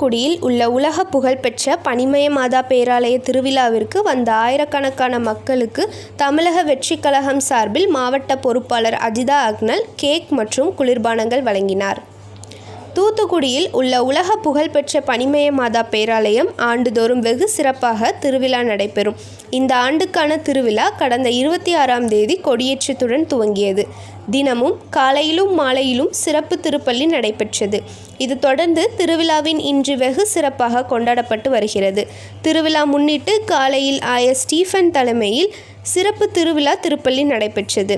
தூத்துக்குடியில் உள்ள உலக புகழ்பெற்ற பனிமய மாதா பேராலய திருவிழாவிற்கு வந்த ஆயிரக்கணக்கான மக்களுக்கு தமிழக வெற்றிக் கழகம் சார்பில் மாவட்ட பொறுப்பாளர் அஜிதா அக்னல் கேக் மற்றும் குளிர்பானங்கள் வழங்கினார். தூத்துக்குடியில் உள்ள உலக புகழ்பெற்ற பனிமய மாதா பேராலயம் ஆண்டுதோறும் வெகு சிறப்பாக திருவிழா நடைபெறும். இந்த ஆண்டுக்கான திருவிழா கடந்த 26ஆம் தேதி கொடியேற்றத்துடன் துவங்கியது. தினமும் காலையிலும் மாலையிலும் சிறப்பு திருப்பள்ளி நடைபெற்றது. இது தொடர்ந்து திருவிழாவின் இன்று வெகு சிறப்பாக கொண்டாடப்பட்டு வருகிறது. திருவிழா முன்னிட்டு காலையில் ஆயர் ஸ்டீஃபன் தலைமையில் சிறப்பு திருவிழா திருப்பள்ளி நடைபெற்றது.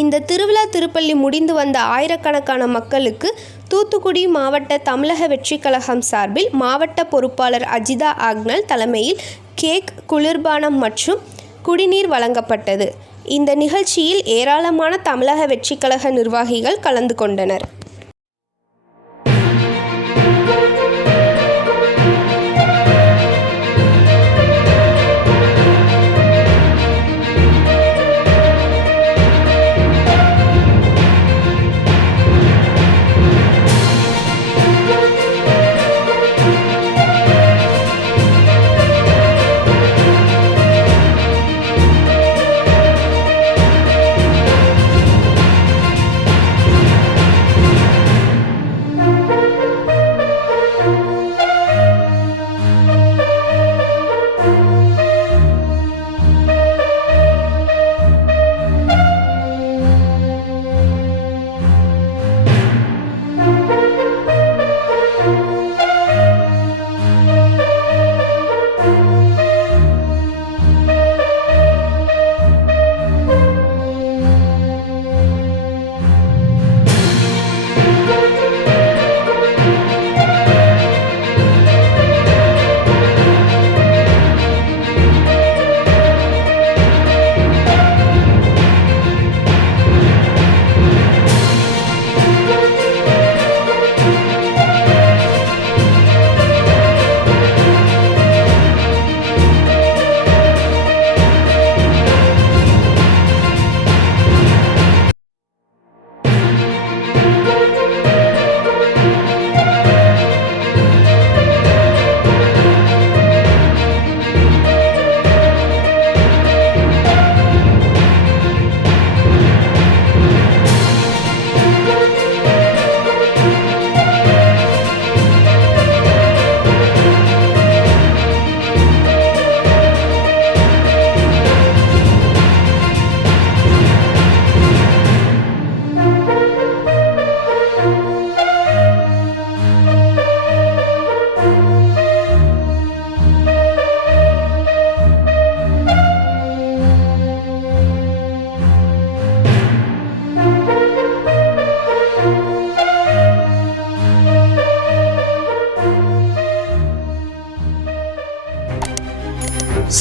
இந்த திருவிழா திருப்பள்ளி முடிந்து வந்த ஆயிரக்கணக்கான மக்களுக்கு தூத்துக்குடி மாவட்ட தமிழக வெற்றிக் கழகம் சார்பில் மாவட்ட பொறுப்பாளர் அஜிதா அக்னல் தலைமையில் கேக், குளிர்பானம் மற்றும் குடிநீர் வழங்கப்பட்டது. இந்த நிகழ்ச்சியில் ஏராளமான தமிழக வெற்றிக் கழக நிர்வாகிகள் கலந்து கொண்டனர்.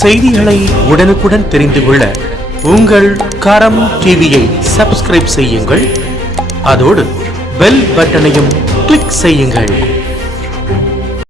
செய்திகளை உடனுக்குடன் தெரிந்து கொள்ள உங்கள் கரம் டிவியை சப்ஸ்கிரைப் செய்யுங்கள். அதோடு பெல் பட்டனையும் கிளிக் செய்யுங்கள்.